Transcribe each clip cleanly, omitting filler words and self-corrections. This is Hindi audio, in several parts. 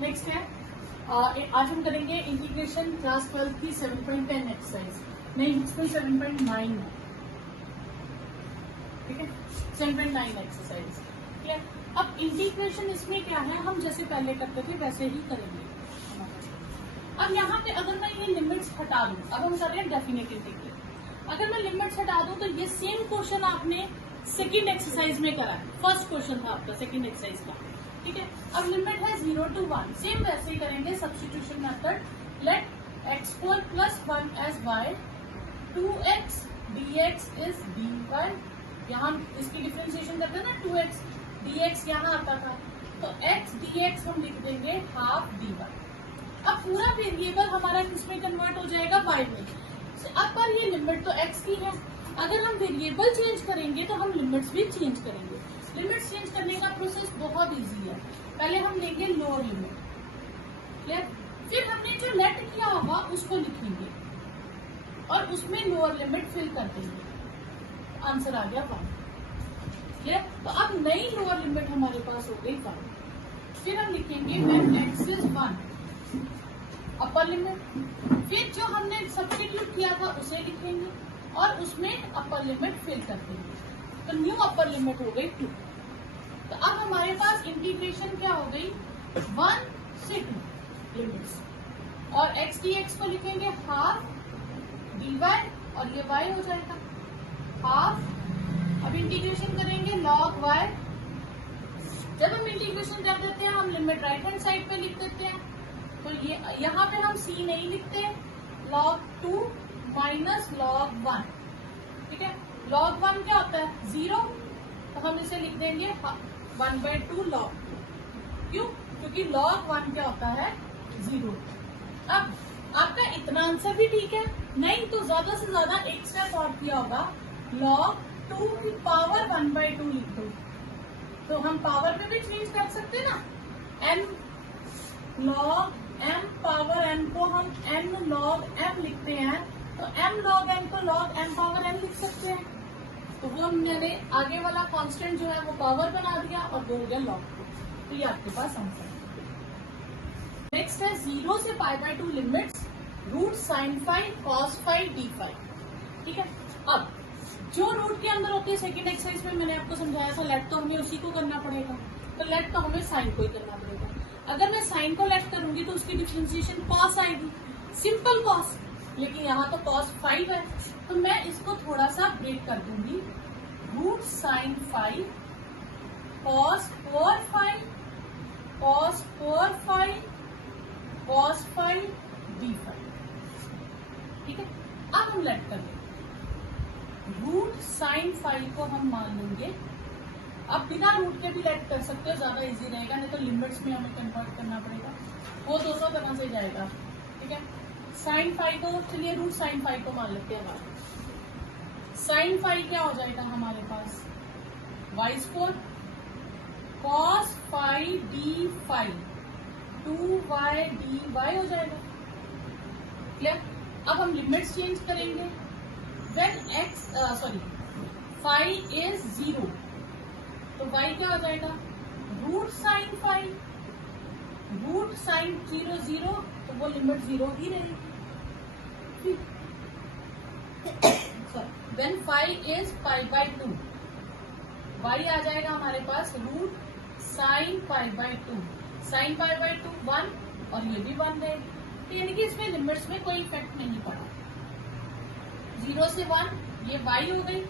नेक्स्ट है आज हम करेंगे इंटीग्रेशन क्लास 12 की 7.10 एक्सरसाइज। नहीं, इसमें 7.9 है, ठीक है, 7.9 एक्सरसाइज। ठीक है, अब इंटीग्रेशन इसमें क्या है, हम जैसे पहले करते थे वैसे ही करेंगे। अब यहाँ पे अगर मैं ये लिमिट्स हटा दूं, अब हम कर रहे हैं डेफिनेट इंटीग्रेट। अगर मैं लिमिट्स हटा दूं तो ये सेम क्वेश्चन आपने सेकेंड एक्सरसाइज में करा है। फर्स्ट क्वेश्चन था आपका सेकेंड एक्सरसाइज का, ठीक है। अब लिमिट है 0 to 1, सेम वैसे ही करेंगे substitution method. Let x4 + 1 as y, 2x dx is dy। यहाँ इसकी डिफरेंशिएशन करते हैं ना, 2x dx यहाँ आता था, तो x dx हम लिख देंगे हाफ dy। अब पूरा वेरिएबल हमारा किसमें कन्वर्ट हो जाएगा, y में। अब पर ये लिमिट तो x की है, अगर हम वेरिएबल चेंज करेंगे तो हम लिमिट्स भी चेंज करेंगे। लिमिट्स चेंज करने का प्रोसेस बहुत इजी है। पहले हम लेंगे लोअर लिमिट, क्लियर, फिर हमने जो लेट किया होगा उसको लिखेंगे और उसमें लोअर लिमिट फिल कर देंगे। आंसर आ गया 1, क्लियर। तो अब नई लोअर लिमिट हमारे पास हो गई 1। फिर हम लिखेंगे when x is 1 upper limit, फिर जो हमने सब्स्टिट्यूट किया था उसे लिखेंगे और उसमें अपर लिमिट फिल कर देंगे। तो न्यू अपर लिमिट हो गई 2। तो अब हमारे पास इंटीग्रेशन क्या हो गई, 1 से 2 लिमिट्स, और x dx को लिखेंगे हाफ dy और ये y हो जाएगा हाफ। अब इंटीग्रेशन करेंगे log y। जब हम इंटीग्रेशन कर देते हैं हम लिमिट राइट हैंड साइड पे लिख देते हैं, तो ये यहाँ पे हम c नहीं लिखते, log 2 माइनस log 1, ठीक है। log 1 क्या होता है 0, तो हम इसे लिख देंगे 1/2 log 2। क्यों, क्योंकि log 1 क्या होता है 0। अब आपका इतना आंसर भी ठीक है, नहीं तो ज्यादा से ज्यादा एक स्टेप और किया होगा, log 2 की पावर 1/2 लिख दो। तो हम पावर में भी चेंज कर सकते ना, n log m power n को हम n log m लिखते हैं, तो m log n को log m पावर n लिख सकते हैं। तो वो मैंने आगे वाला कांस्टेंट जो है वो पावर बना दिया और वो हो गया log 2। तो ये आपके पास आंसर है। नेक्स्ट है 0 से π/2 limits root sine phi cos phi d phi, ठीक है। अब जो रूट के अंदर होती है सेकेंड एक्सरसाइज में मैंने आपको समझाया था, लेट तो हमें उसी को करना पड़ेगा, तो लेट तो हमें साइन को ही करना पड़ेगा। अगर मैं साइन को लेट करूंगी तो उसकी डिफरेंशिएशन कॉस आएगी, सिंपल कॉस, लेकिन यहाँ तो कॉस 5 है, तो मैं इसको थोड़ा सा ब्रेक कर दूंगी, root sine 5 cos 4 5 cos 4 5 cos 5 d 5, ठीक है। अब हम लेट कर देंगे, रूट साइन 5 को हम मान लेंगे। अब बिना रूट के भी लेट कर सकते हो, ज्यादा इजी रहेगा, नहीं तो लिमिट्स में हमें कन्वर्ट करना पड़ेगा, वो दोनों तरह से जाएगा, ठीक है। साइन 5 को चलिए रूट साइन 5 को मान लेते हैं हमारे। साइन 5 क्या हो जाएगा हमारे पास, y² cos 5 d 5 2y dy हो जाएगा, क्लियर। अब हम लिमिट्स चेंज करेंगे, when फाई इज 0, तो y क्या हो जाएगा, रूट साइन 5 रूट साइन 0 0, तो वो लिमिट 0 ही रहेगी। when फाई इज π/2, y आ जाएगा हमारे पास रूट साइन π/2, साइन π/2 1 और ये भी 1 रहेगी, यानी कि इसमें लिमिट्स में कोई इफेक्ट नहीं पड़ा। 0 से 1 ये y हो गई,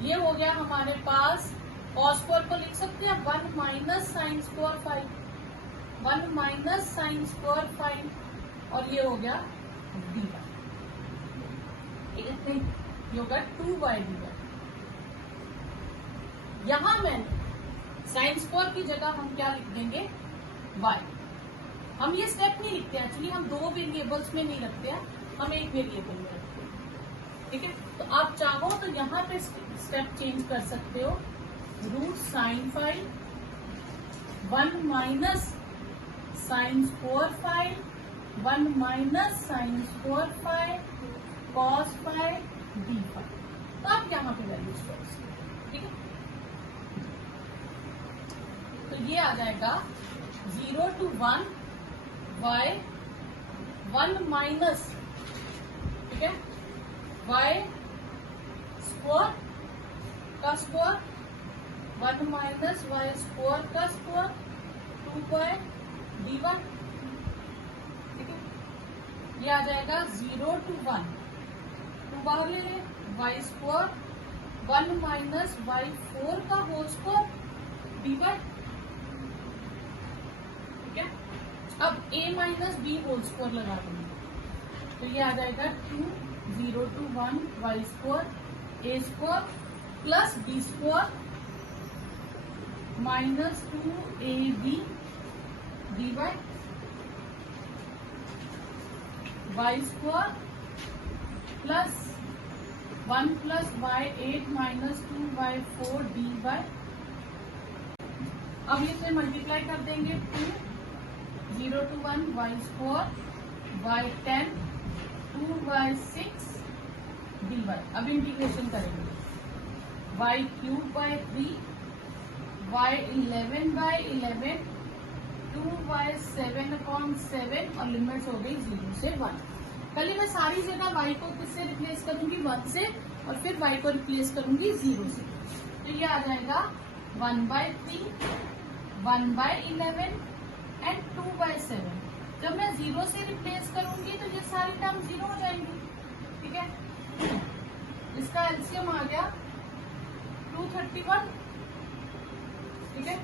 ये हो गया हमारे पास cos 4 को लिख सकते हैं 1 minus sine square 5, 1 minus sine square 5, और ये हो गया dy, ठीक है, ये होगा 2y dy। यहां मैंने साइन स्क्वायर की जगह हम क्या लिख देंगे y। हम ये स्टेप नहीं लिखते, एक्चुअली हम 2 वेरिएबल्स में नहीं रखते हैं, हम एक वेरिएबल में रखते हैं, ठीक है। तो आप चाहो तो यहाँ पे स्टेप चेंज कर सकते हो, root sine 5 1 minus sine square 5 1 minus sine square 5 cos 5 d 5। तो आप यहाँ पे वैल्यूज कर सकते, ठीक है। तो ये आ जाएगा 0 to 1 y 1 माइनस, ठीक है, y स्क्वायर का स्क्वायर 1 माइनस y स्क्वायर का स्क्वायर 2 बाय dy, ठीक है। ये आ जाएगा 0 to 1, 2 बाहर ले लें, y स्क्वायर 1 माइनस y4 का होल स्क्वायर dy, ठीक है। अब a minus b whole square लगा देंगे, तो ये आ जाएगा 2 0 to 1 y square a square plus b square minus 2ab dy, y square plus 1 plus y8 minus 2y4 dy। अब इसे मल्टीप्लाई कर देंगे, 2 0 to 1 y square y10 2y6 dy। अब इंटीग्रेशन करेंगे, y cube by 3 y11 by 11 2y7 upon 7 और लिमिट्स हो गई 0 से 1। पहले मैं सारी जगह y को किससे रिप्लेस करूंगी, 1 से, और फिर y को रिप्लेस करूंगी 0 से। तो ये आ जाएगा 1 बाय 3 1 बाय 11 एंड 2 बाय 7। जब मैं 0 से रिप्लेस करूंगी तो ये सारी टर्म 0 हो जाएंगी, ठीक है। इसका एलसीएम आ गया 231, ठीक है।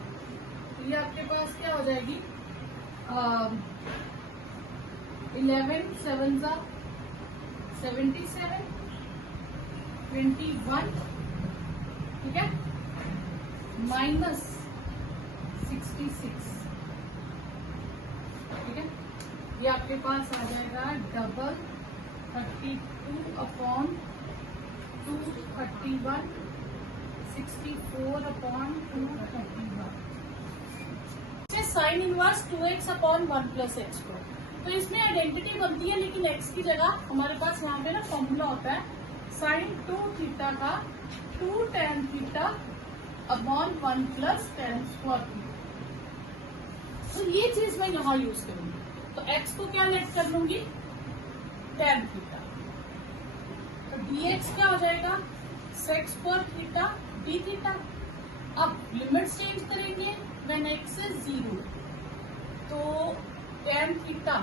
तो ये आपके पास क्या हो जाएगी, 11 7 जा 77 21, ठीक है, माइनस 66, ठीक है। ये आपके पास आ जाएगा double 32 upon 231 64 upon 231। Sine inverse 2x upon 1 plus x square. तो इसमें आइडेंटिटी बनती है, लेकिन x की जगह हमारे पास यहाँ पे ना फॉर्मूला होता है साइन 2 थीटा का 2 tan theta upon 1 plus tan square theta. तो ये चीज मैं यहाँ यूज करूंगी, तो x को क्या लेट कर लूंगी, tan थीटा, तो dx क्या हो जाएगा sec square theta d theta. अब लिमिट्स चेंज करेंगे, व्हेन x इज 0 तो tan थीटा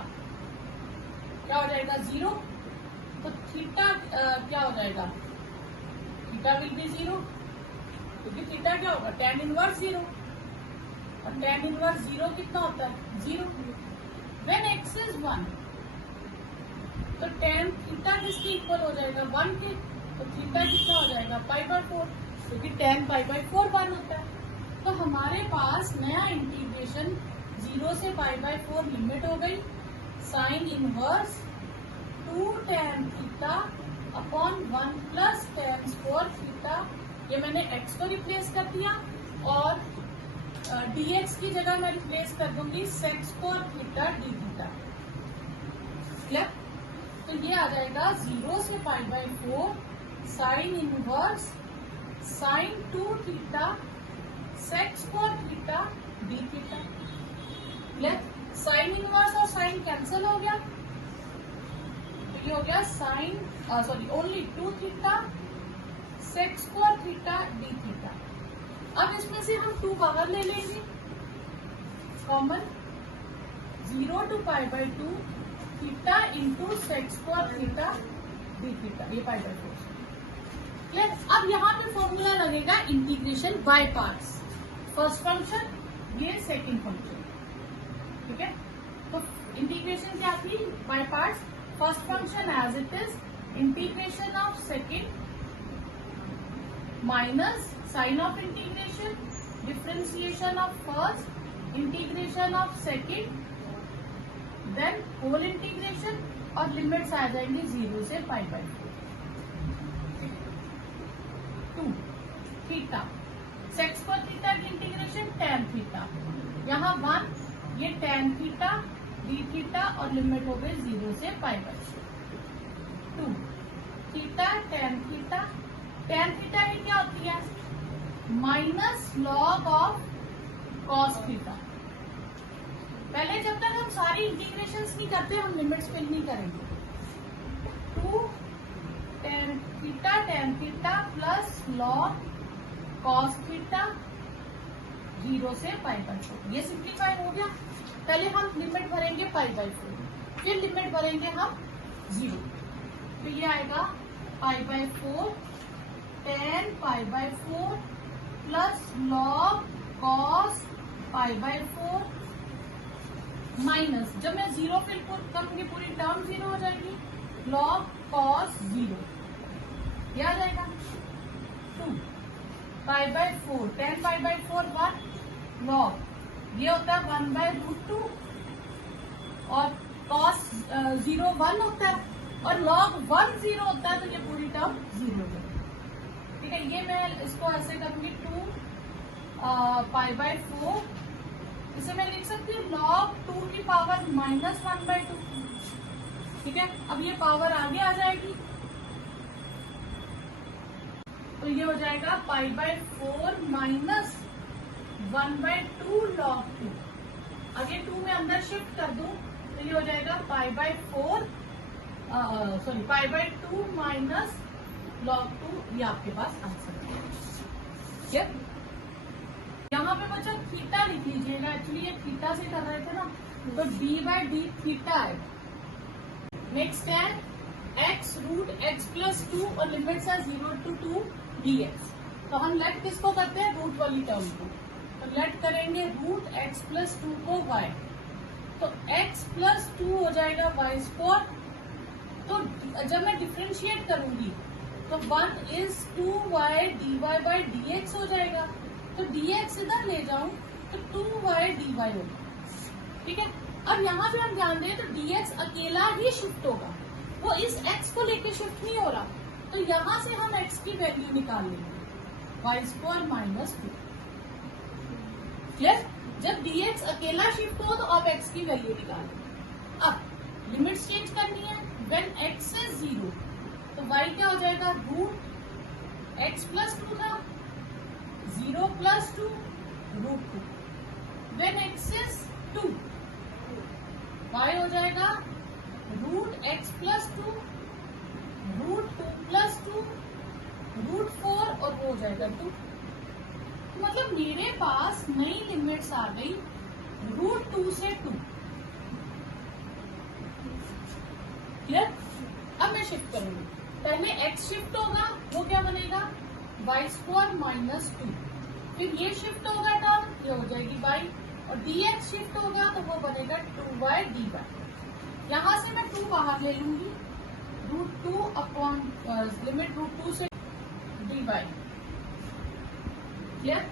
क्या हो जाएगा 0, तो थीटा क्या हो जाएगा, थीटा विल बी 0, क्योंकि थीटा क्या होगा tan इनवर्स 0, और tan इनवर्स 0 कितना होता है 0। व्हेन x इज 1 तो tan थीटा किसके इक्वल हो जाएगा 1 के, तो थीटा कितना हो जाएगा π/4, क्योंकि tan π/4 1 होता है। तो हमारे पास नया इंटीग्रेशन 0 से π/4 लिमिट हो गई, sine inverse 2 tan theta upon 1 plus tan square theta. ये मैंने x को रिप्लेस कर दिया, और dx की जगह मैं रिप्लेस कर दूंगी sec square theta d theta, clear. तो ये आ जाएगा 0 से π/4 sine inverse sine 2 theta sec square theta d theta, clear. Sine inverse और साइन कैंसिल हो गया, तो ये हो गया sine sorry only 2 theta sec square theta d theta. अब इसमें से हम 2 बाहर ले लेंगे common, 0 to π/2 theta into sec square theta d theta, ये π/4, क्लियर। अब यहाँ पे फॉर्मूला लगेगा integration by parts, first function ये सेकंड फंक्शन, ठीक है। तो इंटीग्रेशन क्या थी by parts, first function as it is integration of second minus sign of integration differentiation of first integration of second then whole integration, और लिमिट्स आ जाएंगी 0 से π/4। 2 थीटा sec स्क्वायर थीटा की इंटीग्रेशन tan थीटा, यहाँ 1 ये tan थीटा d थीटा, और लिमिट हो गई 0 से π/4। 2 theta tan theta, tan theta की क्या होती है minus log of cos theta, पहले जब तक हम सारी इंटीग्रेशंस नहीं करते हम लिमिट्स फिल नहीं करेंगे। 2 tan theta plus log cos theta 0 से π/4। ये सिंप्लीफाई हो गया। पहले हम लिमिट भरेंगे π/4, फिर लिमिट भरेंगे हम 0। तो ये आएगा π/4 tan π/4 plus log cos π/4 minus, जब मैं 0 फिल करूंगी पूरी टर्म 0 हो जाएगी, log cos 0 ये आ जाएगा 2 π/4 tan π/4 1 log ये होता है 1/√2 और cos 0 1 होता है और log 1 0 होता है, तो ये पूरी टर्म 0 हो जाएगी। ठीक है, ये मैं इसको ऐसे करूंगी 2 π/4, इसे मैं लिख सकती हूँ log 2 की पावर -1/2। ठीक है, अब ये पावर आगे आ जाएगी तो ये हो जाएगा π/4 माइनस 1/2 log 2। आगे 2 में अंदर शिफ्ट कर दूं तो ये हो जाएगा π/2 माइनस log 2। ये आपके पास आंसर है। ठीक है, यहाँ पे बच्चा थीटा लिख लीजिएगा, एक्चुअली ये थीटा से कर रहे थे ना, तो d/d थीटा है। नेक्स्ट है x√x+2 और लिमिट्स है 0 to 2 dx। तो हम लेट किसको करते हैं, रूट वाली टर्म को, तो लेट करेंगे √x+2 को y, तो x+2 हो जाएगा y²। तो जब मैं डिफ्रेंशिएट करूंगी तो 1 is 2y dy/dx हो जाएगा, तो dx इधर ले जाऊं तो 2y dy होगा। ठीक है, अब यहाँ पे हम ध्यान दें तो dx अकेला ही शिफ्ट होगा, वो इस x को लेके शिफ्ट नहीं हो रहा, तो यहाँ से हम x की वैल्यू निकाल लेंगे y² - 2। क्लियर, जब dx अकेला शिफ्ट हो तो अब x की वैल्यू निकालें। अब लिमिट्स चेंज करनी है, व्हेन x is 0 तो y क्या हो जाएगा, √x+2 था, 0 + 2 √2। व्हेन x is 2 y हो जाएगा √x+2 √2 + 2 √4 और वो हो जाएगा 2। मतलब मेरे पास नई लिमिट्स आ गई √2 से 2। क्लियर, अब मैं शिफ्ट करूंगी, पहले x शिफ्ट होगा, वो क्या बनेगा y² - 2, फिर ये शिफ्ट होगा टर्म, ये हो जाएगी y, और dx शिफ्ट होगा तो वो बनेगा 2y dy। यहां से मैं 2 बाहर ले लूंगी, √2 अपॉन लिमिट √2 से dy। क्लियर,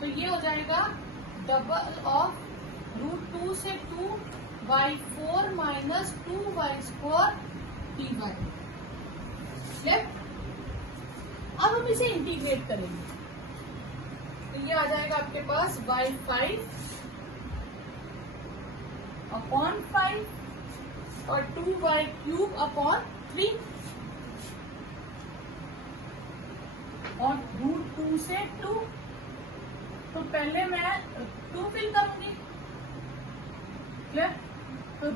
तो ये हो जाएगा डबल ऑफ √2 से 2 y4 - 2y² dy। क्लियर, अब हम इसे इंटीग्रेट करेंगे तो ये आ जाएगा आपके पास y5 अपॉन 5 और 2y³ अपॉन 3 और √2 से 2। तो पहले मैं 2 फिल करूंगी। क्लियर, तो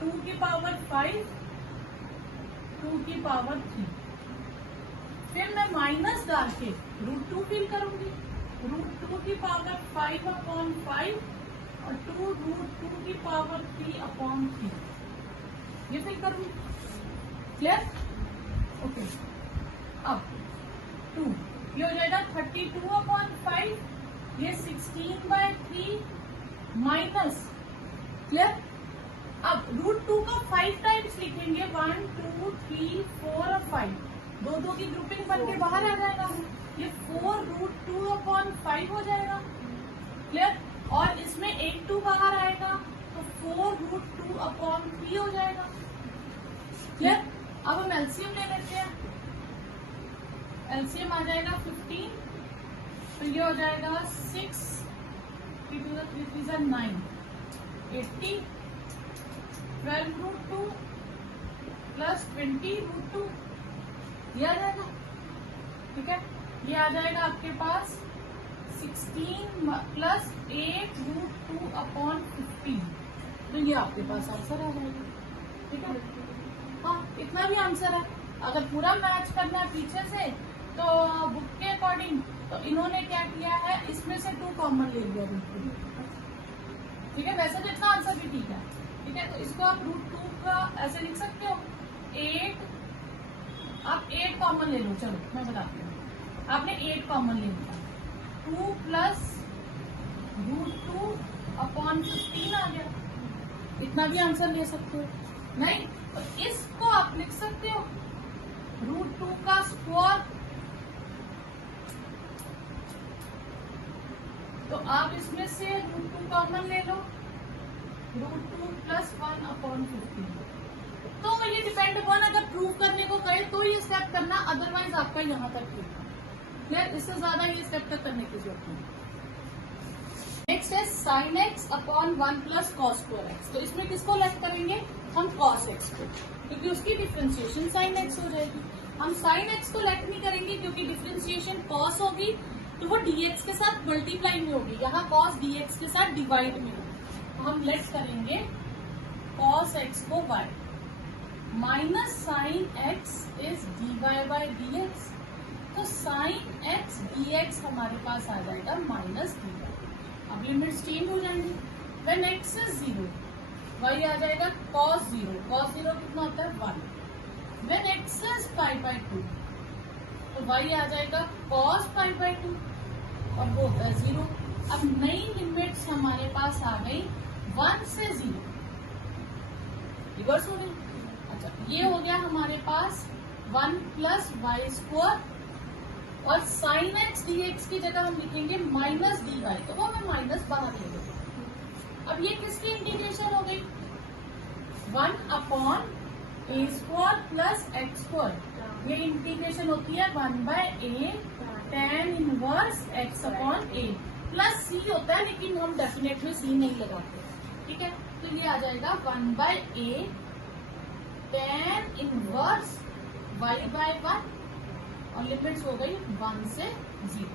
2 की पावर 5 2 की पावर 3, फिर मैं माइनस डाल के √2 फिल करूंगी, √2 की पावर 5 अपॉन 5 और 2 √2 की पावर 3 अपॉन 3 ये फिल करूंगी। क्लियर, ओके, अब 2 ये हो जाएगा 32 अपॉन 5, ये 16/3 माइनस। क्लियर, अब √2 का 5 टाइम्स लिखेंगे, 1 2 3 4 और 5, 2 की ग्रुपिंग बन के बाहर आ जाएगा, ये 4 √2 अपॉन 5 हो जाएगा। क्लियर, और इसमें एक 2 बाहर आएगा तो 4 √2 अपॉन 3 हो जाएगा। क्लियर, अब हम एलसीएम ले लेते हैं, एलसीएम आ जाएगा 15, तो ये हो जाएगा 6 3 2 3 3 9 80 12 √2 प्लस 20 √2 ये आ जाएगा। ठीक है, ये आ जाएगा आपके पास 16 प्लस 8 √2 अपॉन 15। तो ये आपके पास आंसर आ जाएगा। ठीक है, हाँ इतना भी आंसर है। अगर पूरा मैच करना है पीछे से तो बुक के अकॉर्डिंग तो इन्होंने क्या किया है, इसमें से 2 कॉमन ले लिया रूट 2। ठीक है, वैसे तो इतना आंसर भी ठीक है। ठीक है, तो इसको आप √2 का ऐसे लिख सकते हो 8, आप 8 कॉमन ले लो। चलो मैं बताती हूँ, आपने 8 कॉमन ले लिया, 2 प्लस √2/15 आ गया। इतना भी आंसर ले सकते हो। नहीं तो इसको आप लिख सकते हो √2 का स्क्वायर। तो आप इसमें से √2 कॉमन ले लो, √2 + 1/15। तो ये डिपेंड अपॉन, अगर प्रूव करने को कहे तो ये स्टेप करना, अदरवाइज आपका यहाँ तक ठीक है। क्लियर, इससे ज्यादा ये स्टेप तक करने की जरूरत नहीं। नेक्स्ट है sin x/1 + cos²x। तो इसमें किसको लेट करेंगे हम, cos x को, क्योंकि उसकी डिफ्रेंसिएशन sin x हो जाएगी। हम sin x को लेट नहीं करेंगे क्योंकि डिफ्रेंसिएशन cos होगी तो वो dx के साथ मल्टीप्लाई में होगी, यहाँ cos dx के साथ डिवाइड में होगी। तो हम लेट करेंगे cos x को y minus sin x is dy/dx। तो sin x dx हमारे पास आ जाएगा -dy। अब लिमिट्स चेंज हो जाएंगी। When x is 0, y आ जाएगा cos 0। cos 0 कितना होता है 1। When x is π/2, तो y आ जाएगा cos π/2 और वो होता है 0। अब नई लिमिट्स हमारे पास आ गई 1 से 0, रिवर्स हो गई। अच्छा, ये हो गया हमारे पास 1 + y² और sin x dx की जगह हम लिखेंगे -dy। तो वो मैं माइनस बाहर ले लूंगी। अब ये किसकी इंटीग्रेशन हो गई, 1/a² + x²। ये इंटीग्रेशन होती है 1/a tan inverse x/a plus c होता है, लेकिन हम डेफिनेट में c नहीं लगाते। ठीक है, तो ये आ जाएगा 1/a tan इनवर्स y/1 और लिमिट्स हो गई 1 से 0।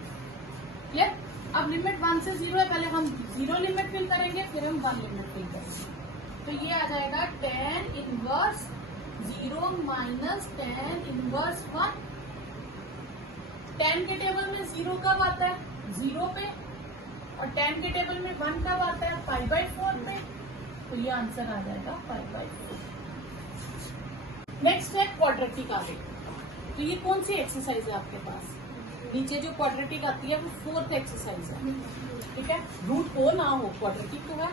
क्लियर, अब लिमिट 1 से 0 है, पहले हम 0 लिमिट फिल करेंगे, फिर हम 1 लिमिट फिल करेंगे। तो ये आ जाएगा tan inverse 0 minus tan inverse 1। tan के टेबल में 0 कब आता है, 0 पे, और tan के टेबल में 1 कब आता है, π/4 पे। तो ये आंसर आ जाएगा π/4। नेक्स्ट है क्वाड्रेटिक आगे। तो ये कौन सी एक्सरसाइज है आपके पास, नीचे जो क्वाड्रेटिक आती है वो 4th एक्सरसाइज है। ठीक है, √4 ना हो, क्वाड्रेटिक तो है।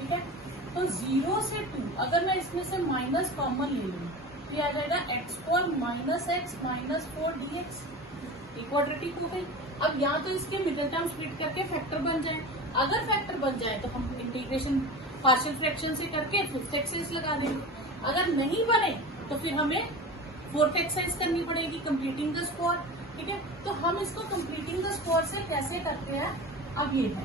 ठीक है, तो 0 से 2 अगर मैं इसमें से माइनस कॉमन ले लूँ तो ये आ जाएगा x² - x -4 dx। ये क्वाड्रेटिक हो गई। अब यहाँ तो इसके मिडिल टर्म स्प्लिट करके फैक्टर बन जाए। अगर फैक्टर बन जाए तो हम इंटीग्रेशन पार्शियल फ्रैक्शन से करके 5th एक्सरसाइज लगा देंगे। अगर नहीं बने तो फिर हमें 4th एक्सरसाइज करनी पड़ेगी, कंप्लीटिंग द स्क्वायर। ठीक है, तो हम इसको कंप्लीटिंग द स्क्वायर से कैसे करते हैं, अब ये है।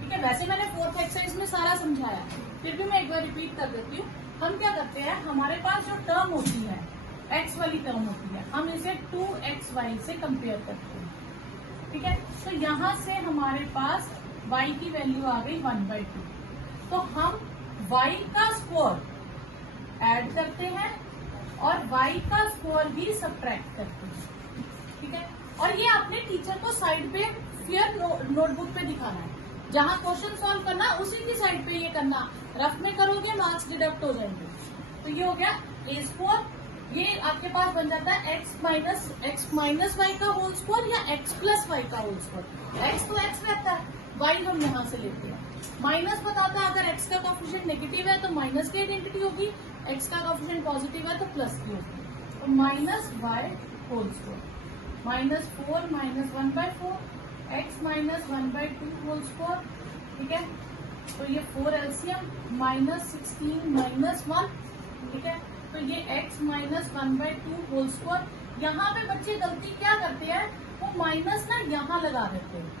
ठीक है, वैसे मैंने 4th एक्सरसाइज में सारा समझाया, फिर भी मैं एक बार रिपीट कर देती हूँ। हम क्या करते हैं, हमारे पास जो टर्म होती है x वाली टर्म होती है, हम इसे 2xy से कंपेयर करते हैं। ठीक है, तो यहाँ से हमारे पास y की वैल्यू आ गई 1/2। तो हम y का स्क्वायर ऐड करते हैं और y का स्क्वायर भी सब्ट्रैक्ट करते हैं। ठीक है, और ये अपने टीचर को साइड पे फिर नोटबुक पे दिखाना है। जहां क्वेश्चन सॉल्व करना उसी की साइड पे ये करना, रफ में करोगे मार्क्स डिडक्ट हो जाएंगे। तो ये हो गया a², ये आपके पास बन जाता है x माइनस y का होल स्क्वायर या x + y का होल स्क्वायर। x तो x रहता है, y हम यहाँ से लेते हैं। माइनस बताता है अगर x का कोएफिशिएंट नेगेटिव है तो माइनस की आइडेंटिटी होगी, x का कोएफिशिएंट पॉजिटिव है तो प्लस की होगी। तो -y whole square -4 - 1/4 x - 1/2 whole square. ठीक है, तो ये 4 एलसीएम -16 - 1। ठीक है, तो ये x - 1/2 होल स्क्वायर। यहाँ पे बच्चे गलती क्या करते हैं, वो माइनस ना यहाँ लगा देते हैं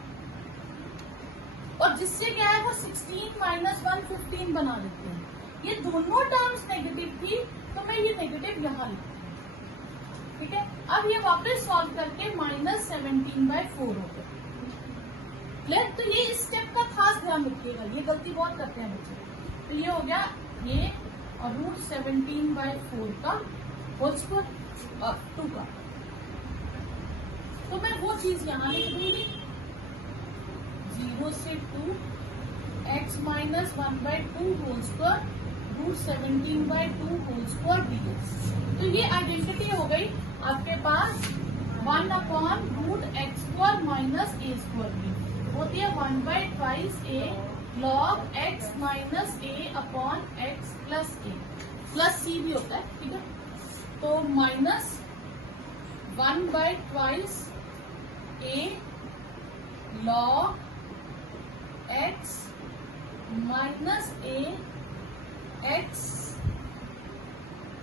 और जिससे क्या है वो 16 - 1 15 बना देते हैं। ये दोनों टर्म्स नेगेटिव थी तो मैं ये नेगेटिव यहाँ लिखती हूँ। ठीक है, अब ये वापस सॉल्व करके -17/4 हो गया। क्लियर, तो ये इस स्टेप का खास ध्यान रखिएगा, ये गलती बहुत करते हैं बच्चे। तो ये हो गया ये और √17/4 का होल स्क्वायर और 2 का। तो मैं वो चीज यहाँ लिख दूंगी 0 से 2 x minus 1/2 whole square √17/2 whole square dx। तो ये आइडेंटिटी हो गई आपके पास 1/√x² माइनस a² की होती है 1/2a log x minus a upon x plus a plus c भी होता है, ठीक है। तो minus 1/2a log x minus a x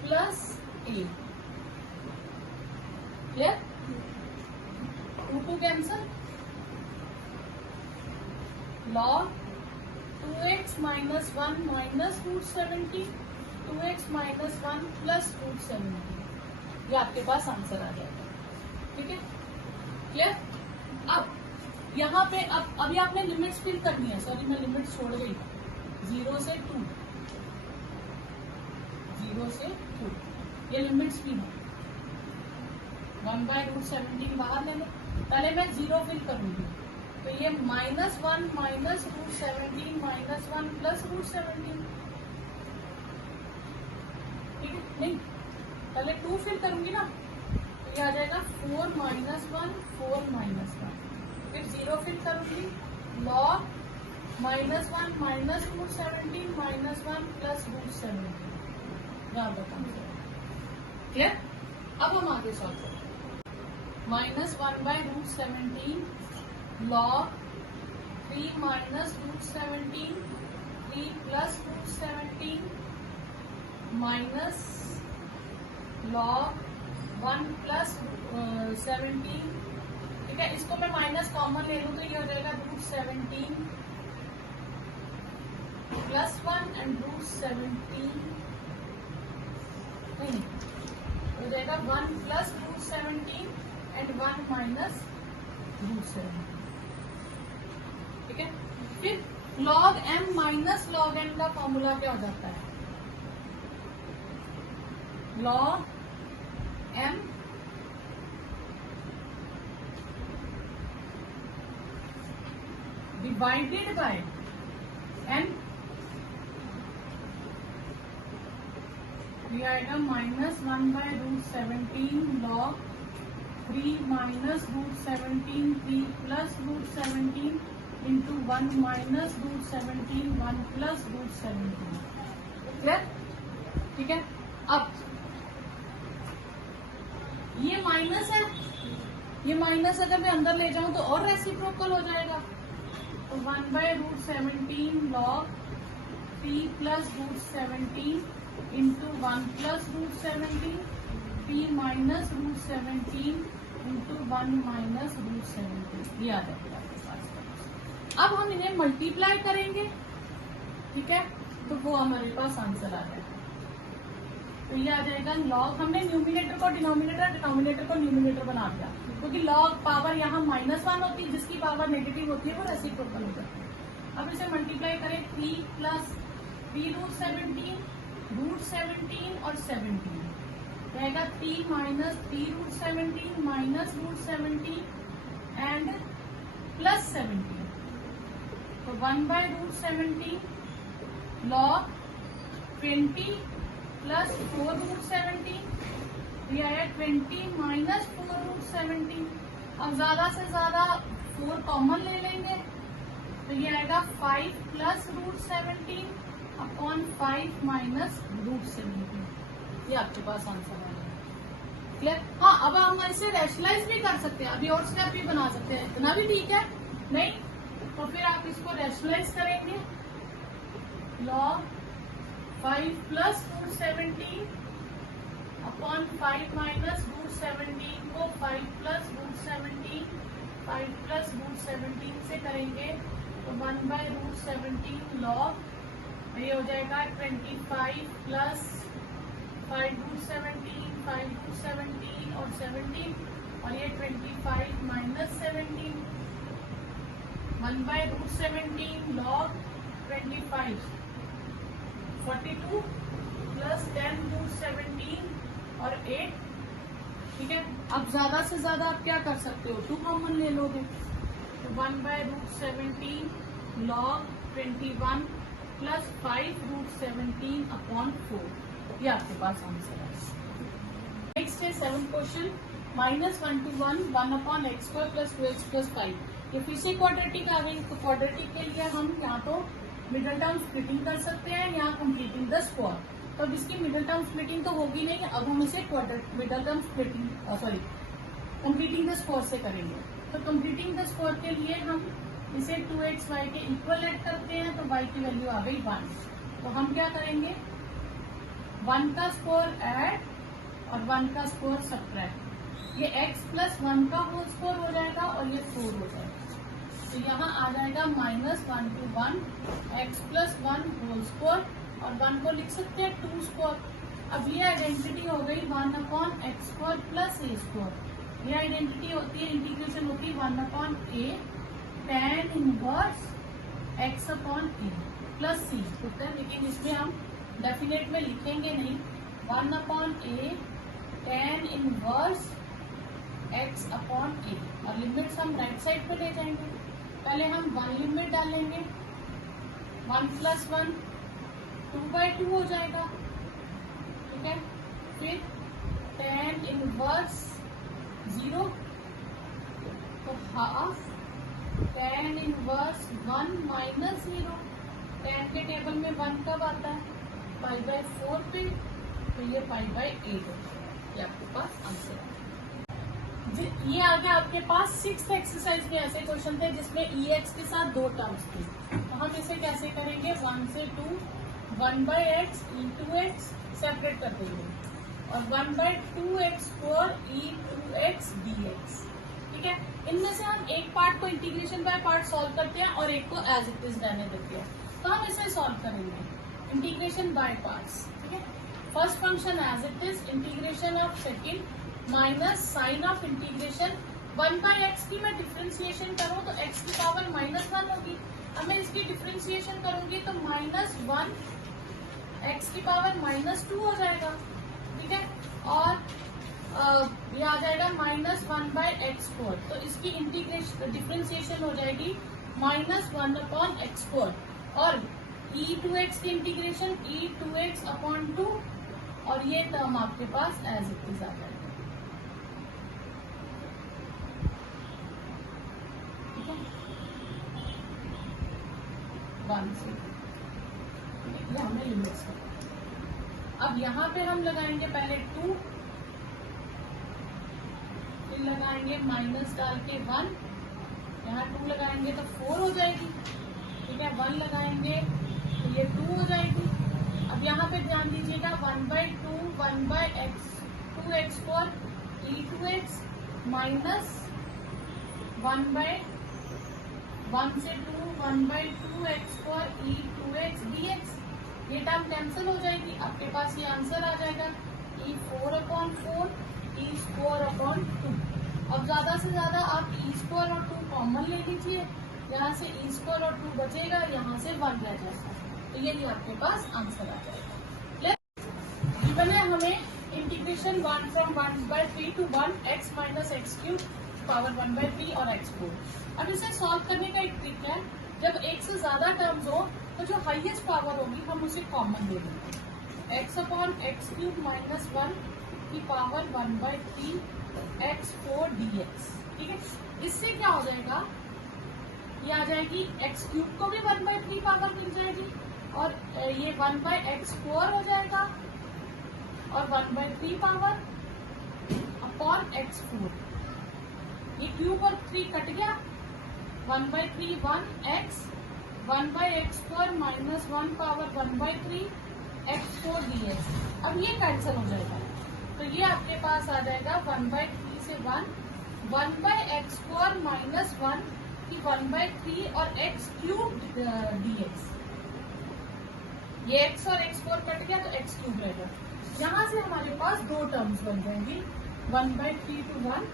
plus a, clear. 2 cancel, log 2x minus 1 minus √17 2x minus 1 plus √17, ये आपके पास आंसर आ जाएगा, ठीक है, क्लियर। अब यहाँ पे अब अभी आपने लिमिट्स फिल करनी है, सॉरी मैं लिमिट्स छोड़ गई, 0 से 2 ये लिमिट्स भी है। 1/√17 बाहर ले लो, पहले मैं 0 फिल करूंगी, तो ये -1 माइनस √17 माइनस 1 प्लस √17, ठीक है। नहीं, पहले 2 फिल करूंगी ना, तो ये आ जाएगा 4 माइनस 1 4 माइनस 1, फिर 0 फिल करूंगी, log -1 minus √17 minus 1 plus √17, clear. अब हम आगे सॉल्व करें। -1/√17 log 3 minus √17 3 plus √17 minus log 1 plus 17, ठीक है। इसको मैं माइनस कॉमन ले लूँ तो ये हो जाएगा √17 प्लस 1 एंड √17 नहीं हो जाएगा 1 प्लस √17 एंड 1 माइनस √17, ठीक है। फिर log m minus log n का फॉर्मूला क्या हो जाता है, log m divided by n, ये आएगा -1/√17 log 3 minus √17 3 plus √17 into 1 minus √17 1 plus √17, clear, ठीक है। अब ये माइनस है, ये माइनस अगर मैं अंदर ले जाऊं तो और रेसिप्रोकल हो जाएगा, तो 1/√17 log 3 plus √17 into 1 plus √17 3 minus √17 into 1 minus √17, ये आ जाएगा आपके पास। अब हम इन्हें मल्टीप्लाई करेंगे, ठीक है, तो वो हमारे पास आंसर आ जाएगा। तो ये आ जाएगा log, हमने न्यूमिनेटर को डिनोमिनेटर डिनोमिनेटर को न्यूमिनेटर बना दिया, क्योंकि log पावर यहाँ -1 होती है, जिसकी पावर नेगेटिव होती है वो रेसिप्रोकल हो जाती है। अब इसे मल्टीप्लाई करें 3 प्लस 3√17 √17 और 17 रहेगा 3 माइनस 3√17 माइनस √17 एंड प्लस 17, तो 1/√17 log 20 प्लस 4√17, ये आया 20 माइनस 4√17। अब ज्यादा से ज्यादा 4 कॉमन ले लेंगे, तो ये आएगा 5 प्लस √17 अपॉन 5 माइनस √17, ये आपके पास आंसर आ गया, क्लियर। हाँ, अब हम इसे रैशनलाइज भी कर सकते हैं, अभी और स्टेप भी बना सकते हैं, इतना भी ठीक है, नहीं तो फिर आप इसको रैशनलाइज करेंगे, log 5 प्लस √17 अपॉन 5 माइनस √17 को 5 प्लस √17 5 प्लस √17 से करेंगे तो 1/√17 log, ये हो जाएगा 25 प्लस 5√17 5√17 और 17, और ये 25 माइनस 17 1/√17 log 25 42 प्लस 10 रूट 17 और 8। ठीक है, अब ज्यादा से ज्यादा आप क्या कर सकते हो, 2 कॉमन ले लोगे, तो 1 by root 17 log 21 plus 5 root 17 upon 4। ये आपके पास आंसर है। नेक्स्ट है 7 question, -1 to 1 upon x square plus 2x plus 5। ये फिर से क्वाड्रेटिक आ गई, तो क्वाड्रेटिक के लिए हम यहाँ तो मिडिल टर्म स्प्लिटिंग कर सकते हैं, यहाँ कंप्लीटिंग द स्क्वायर। तो अब इसकी मिडिल टर्म स्प्लिटिंग तो होगी नहीं, अब हम इसे middle term splitting sorry completing the square से करेंगे। तो कंप्लीटिंग द स्क्वायर के लिए हम इसे 2xy के इक्वल ऐड करते हैं, तो y की वैल्यू आ गई 1। तो हम क्या करेंगे, 1 का स्क्वायर ऐड और 1 का स्क्वायर सब्ट्रैक्ट। ये x प्लस 1 का होल स्क्वायर हो जाएगा और ये 4 हो जाएगा। तो यहाँ आ जाएगा -1 to 1 x plus 1 whole square, और 1 को लिख सकते हैं 2 स्क्वायर। अब ये आइडेंटिटी हो गई 1 अपॉन एक्स स्क्वायर प्लस ए स्क्वायर। ये आइडेंटिटी होती है, इंटीग्रेशन होती है 1 अपॉन ए tan इनवर्स x अपॉन ए प्लस सी होता है, लेकिन इसमें हम डेफिनेट में लिखेंगे नहीं, 1 अपॉन ए tan इनवर्स x अपॉन ए, और लिमिट्स हम राइट साइड पे ले जाएंगे। पहले हम 1 लिमिट डालेंगे, 1 प्लस 1 2/2 हो जाएगा। ठीक है, फिर tan इनवर्स 0 तो half tan inverse 1 minus 0। tan के टेबल में 1 कब आता है, π/4 पे, तो ये π/8 हो जाएगा। ये आपके पास आंसर है। ये आ गया आपके पास 6th एक्सरसाइज में ऐसे क्वेश्चन थे जिसमें ex के साथ 2 टर्म्स थे, तो हम इसे कैसे करेंगे, 1 से 2 1/x e2x सेपरेट कर देंगे, और 1/2x स्क्वायर e2x dx। ठीक है, इनमें से हम एक पार्ट को इंटीग्रेशन बाय पार्ट सॉल्व करते हैं और एक को एज इट इज रहने देते हैं। तो हम इसे सॉल्व करेंगे इंटीग्रेशन बाय पार्ट्स। ठीक है, first function as it is, integration of second minus sign of integration 1/x की मैं डिफ्रेंसिएशन करूं तो x की पावर -1 होगी। अब मैं इसकी डिफ्रेंसिएशन करूंगी तो -1 x की पावर -2 हो जाएगा। ठीक है, और ये आ जाएगा -1/x², तो इसकी इंटीग्रेशन डिफ्रेंसिएशन हो जाएगी -1 अपॉन x², और e2x की इंटीग्रेशन e2x अपॉन 2, और ये टर्म आपके पास एज इट इज आ जाएगा। 1 से ये हमने लिमिट्स कर। अब यहाँ पे हम लगाएंगे पहले 2, फिर लगाएंगे माइनस डाल के 1, यहाँ 2 लगाएंगे तो 4 हो जाएगी। ठीक है, 1 लगाएंगे तो ये 2 हो जाएगी। अब यहाँ पे ध्यान दीजिएगा 1/2 1/x 2x² e2x माइनस 1 से 2 1/2x² e2x dx। ये टर्म कैंसिल हो जाएगी, आपके पास ये आंसर आ जाएगा e4/4 e²/2। अब ज्यादा से ज्यादा आप e² और 2 कॉमन ले लीजिए, यहाँ से e² और 2 बचेगा, यहाँ से 1 रह जाएगा, तो यही आपके पास आंसर आ जाएगा। गिवन है हमें integration 1 from 1/3 to 1x minus x³ power 1/3 और x4। अब इसे सॉल्व करने का एक ट्रिक है, जब एक से ज्यादा टर्म्स हो तो जो हाईएस्ट पावर होगी हम उसे कॉमन ले लेंगे, x अपॉन x³ माइनस 1 की पावर 1/3 x4 dx। ठीक है, इससे क्या हो जाएगा, ये आ जाएगी x³ को भी 1/3 पावर मिल जाएगी, और ये 1/x² हो जाएगा, और 1/3 पावर अपॉन x4। ये क्यूब और 3 कट गया, 1/3 1x 1/x² minus 1 power 1/3 x4 dx। अब ये कैंसिल हो जाएगा, तो ये आपके पास आ जाएगा 1/3 से 1/x² माइनस 1 की 1/3 और x³ dx। ये x और x4 कट गया तो x³ रहेगा। यहाँ से हमारे पास 2 टर्म्स बन जाएंगी, 1/3 to 1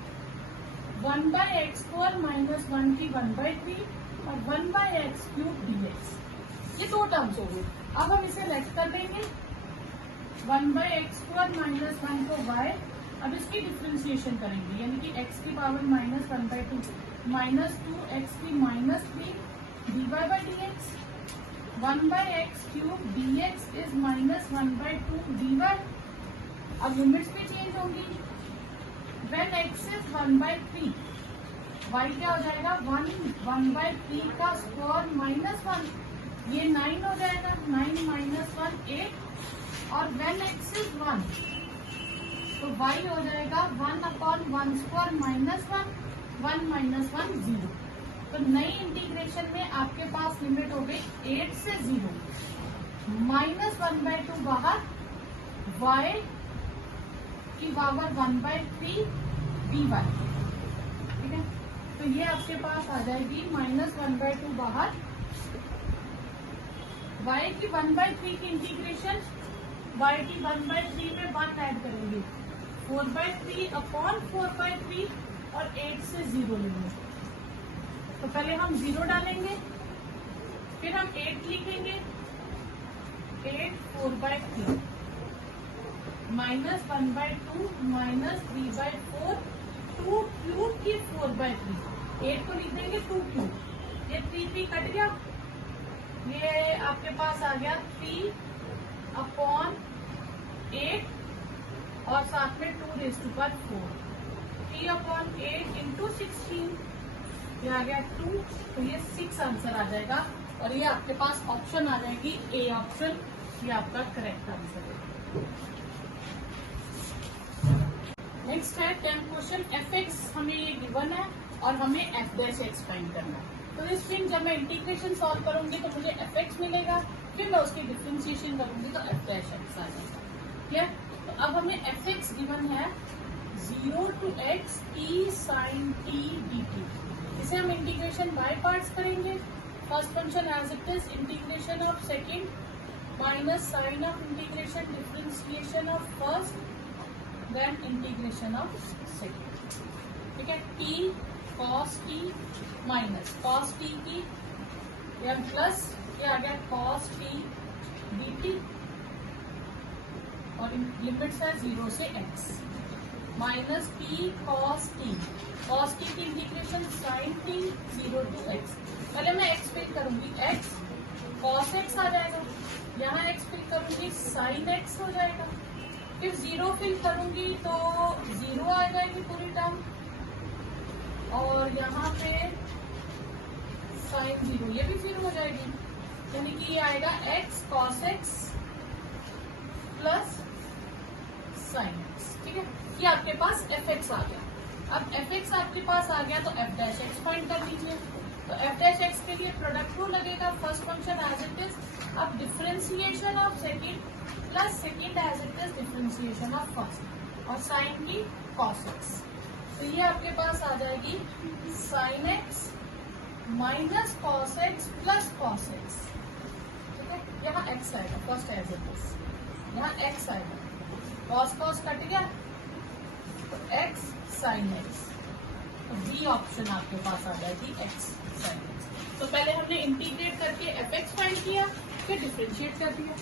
1/x² माइनस 1 की 1/3 और 1/x³ dx। ये दो टर्म्स हो गए। अब हम इसे लेट कर देंगे 1/x² माइनस 1 को y। अब इसकी डिफ्रेंसिएशन करेंगे, यानी कि x की पावर -1/2 माइनस 2x की -3 dy/dx 1/x³ dx is -1/2 dy। अब लिमिट्स भी चेंज होंगी। When x is 1/3 y क्या हो जाएगा 1/3 का स्क्वायर -1, ये 9 हो जाएगा, 9 - 1 8। और when x is 1 तो y हो जाएगा 1/1² -1 1 - 1 0। तो नई इंटीग्रेशन में आपके पास लिमिट हो गई 8 से 0 -1/2 बाहर y की पावर 1/3 dy। ठीक है, तो ये आपके पास आ जाएगी -1/2 बाहर y की 1/3 की इंटीग्रेशन, y की 1/3 में 1 ऐड करेंगे 4/3 अपॉन 4/3 और 8 से 0 लेंगे। तो पहले हम 0 डालेंगे, फिर हम 8 लिखेंगे, 8 4/3 -1/2 -3/4 2 क्यूब की 4/3। 8 को लिख देंगे 2 क्यूब, ये 3 कट गया, ये आपके पास आ गया 3/8 और साथ में 2⁴ 3/8 इंटू 16, ये आ गया 2, तो ये 6 आंसर आ जाएगा। और ये आपके पास ऑप्शन आ जाएगी ए ऑप्शन, ये आपका करेक्ट आंसर है। नेक्स्ट है 10th क्वेश्चन, fx हमें ये गिवन है और हमें f' फाइंड करना है। तो इस फिर जब मैं इंटीग्रेशन सॉल्व करूंगी तो मुझे fx मिलेगा, फिर मैं उसकी डिफ्रेंसिएशन करूंगी तो f' आ जाएगा। क्लियर? तो अब हमें fx गिवन है 0 to x e sin t dt। इसे हम इंटीग्रेशन बाय पार्ट्स करेंगे। First function as it is, integration of second minus sign of integration differentiation of first, then integration of second. ठीक है, t cos t minus cos t की प्लस क्या आ गया cos t dt और लिमिट्स है 0 से x minus p cos t की integration sin t 0 to x। पहले मैं x फिल करूंगी, x cos x आ जाएगा, यहाँ x फिल करूंगी sin x हो जाएगा, फिर 0 फिल करूंगी तो 0 आ जाएगी पूरी टर्म, और यहाँ पे sin 0 ये भी 0 हो जाएगी, यानी कि ये आएगा x cos x plus sin x। ठीक है, ये आपके पास fx आ गया। अब fx आपके पास आ गया तो f' फाइंड कर लीजिए। तो f' के लिए प्रोडक्ट रूल लगेगा, first function as it is, अब differentiation of second plus second as it is differentiation of first, और साइन की cos x। तो ये आपके पास आ जाएगी sin x minus cos x plus cos x। ठीक है, यहाँ x आएगा फर्स्ट एज इट इज, यहाँ x आएगा, cos कट गया तो x sin x, तो बी ऑप्शन आपके पास आ जाएगी x sin x। तो पहले हमने इंटीग्रेट करके fx फाइंड किया, फिर डिफरेंशिएट कर दिया।